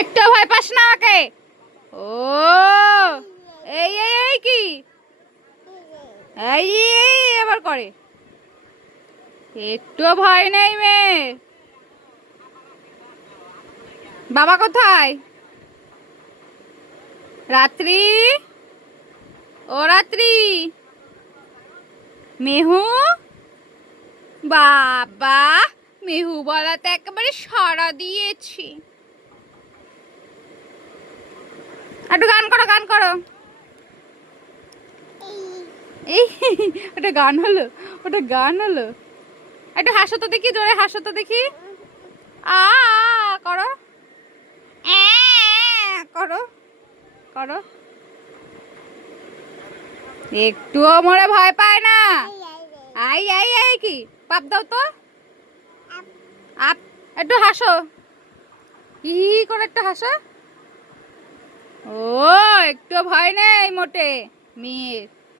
একটু ভয় পাস না আমাকে। ও এই এই এই কি এই আবার করে, একটু ভয় নেই মেয়ে। বাবা কোথায়? রাত্রি, ও রাত্রি, মেহু, বাবা মেহু বলাতে একেবারে সাড়া দিয়েছি। একটু গান করো, গান করো। এই ওটা গান হলো, ওটা গান হলো। একটু হাসো তো দেখি, জোরে হাসো তো দেখি। আ করো, করো করো। একটুও মোরে ভয় পায় না। আই আই আই কি পাপ দাও তো, আপ। একটু হাসো, কি করে একটু হাসো। ও একটু ভয় নেই মোটে মেয়ের।